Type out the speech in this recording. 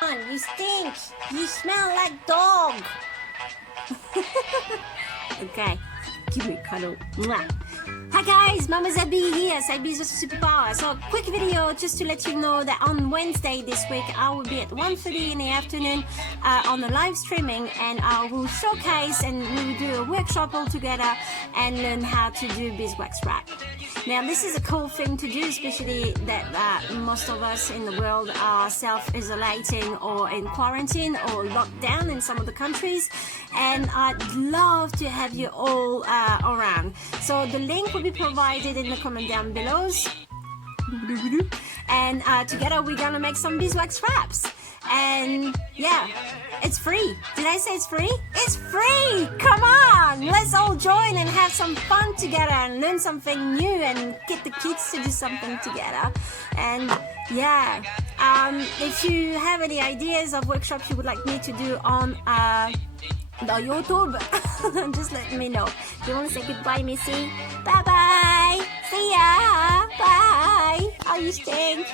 You stink. You smell like dog. Okay, give me a cuddle. Mwah. Hi guys, Mama Zabi here, Zabi's Superpower. So quick video just to let you know that on Wednesday this week I will be at 1:30 in the afternoon on the live streaming, and I will showcase and we will do a workshop all together and learn how to do beeswax wrap. Now this is a cool thing to do, especially that most of us in the world are self-isolating or in quarantine or locked down in some of the countries, and I'd love to have you all around. So the link will be provided in the comment down below, and together we're gonna make some beeswax wraps. And yeah, it's free. Did I say it's free? It's free! Come on! Let's all join and have some fun together and learn something new and get the kids to do something together. And yeah, if you have any ideas of workshops you would like me to do on the YouTube, just let me know. Do you want to say goodbye, Missy? Bye-bye! See ya! Bye! Oh, you stink!